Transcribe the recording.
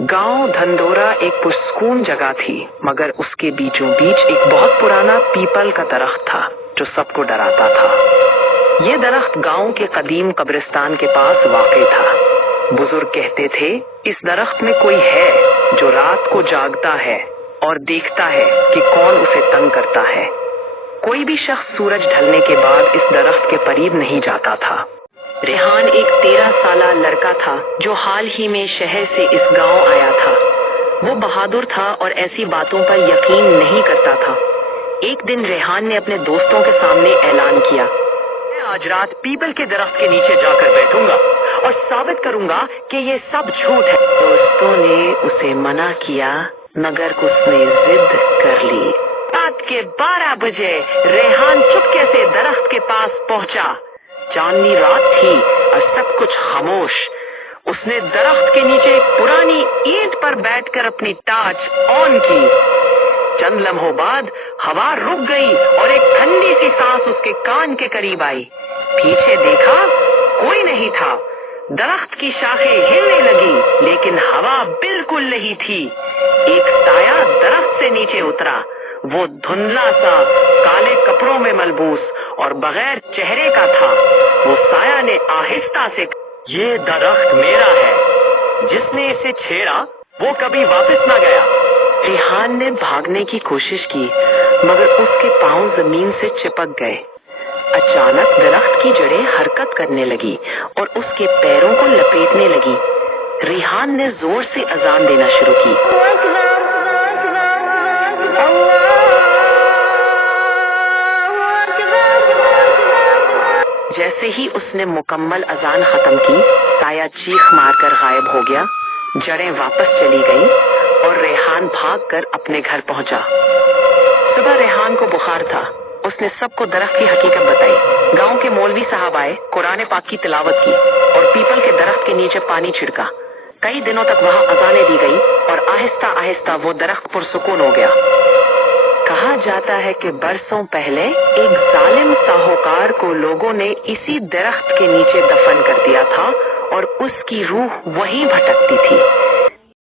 गांव धंधोरा एक पुरस्कून जगह थी, मगर उसके बीचों बीच एक बहुत पुराना पीपल का दरख्त था जो सबको डराता था। ये दरख्त गांव के कदीम कब्रिस्तान के पास वाक़ई था। बुजुर्ग कहते थे, इस दरख्त में कोई है जो रात को जागता है और देखता है कि कौन उसे तंग करता है। कोई भी शख्स सूरज ढलने के बाद इस दरख्त के करीब नहीं जाता था। रेहान एक 13 साला लड़का था जो हाल ही में शहर से इस गांव आया था। वो बहादुर था और ऐसी बातों पर यकीन नहीं करता था। एक दिन रेहान ने अपने दोस्तों के सामने ऐलान किया, मैं आज रात पीपल के दरख्त के नीचे जाकर बैठूंगा और साबित करूंगा कि ये सब झूठ है। दोस्तों ने उसे मना किया, मगर उसने जिद कर ली। रात के 12 बजे रेहान चुपके से दरख्त के पास पहुंचा। चांदनी रात थी और सब कुछ खामोश। उसने दरख्त के नीचे एक पुरानी ईंट पर बैठकर अपनी टॉर्च ऑन की। चंद लम्हों बाद हवा रुक गई और एक ठंडी सी सांस उसके कान के करीब आई। पीछे देखा, कोई नहीं था। दरख्त की शाखें हिलने लगी, लेकिन हवा बिल्कुल नहीं थी। एक साया दरख्त से नीचे उतरा। वो धुंधला सा, काले कपड़ों में मलबूस और बगैर चेहरे का था। वो साया ने आहिस्ता से, ये दरख्त मेरा है, जिसने इसे छेड़ा वो कभी वापस न गया। रेहान ने भागने की कोशिश की, मगर उसके पांव जमीन से चिपक गए। अचानक दरख्त की जड़ें हरकत करने लगी और उसके पैरों को लपेटने लगी। रेहान ने जोर से अजान देना शुरू की। जैसे ही उसने मुकम्मल अजान खत्म की, साया चीख मारकर गायब हो गया। जड़ें वापस चली गईं और रेहान भागकर अपने घर पहुंचा। सुबह रेहान को बुखार था। उसने सबको दरख्त की हकीकत बताई। गांव के मौलवी साहब आए, कुरान पाक की तिलावत की और पीपल के दरख्त के नीचे पानी छिड़का। कई दिनों तक वहां अजानें दी गई और आहिस्ता आहिस्ता वो दरख्त पुरसुकून हो गया। कहा जाता है कि बरसों पहले एक जालिम साहूकार को लोगों ने इसी दरख्त के नीचे दफन कर दिया था और उसकी रूह वहीं भटकती थी।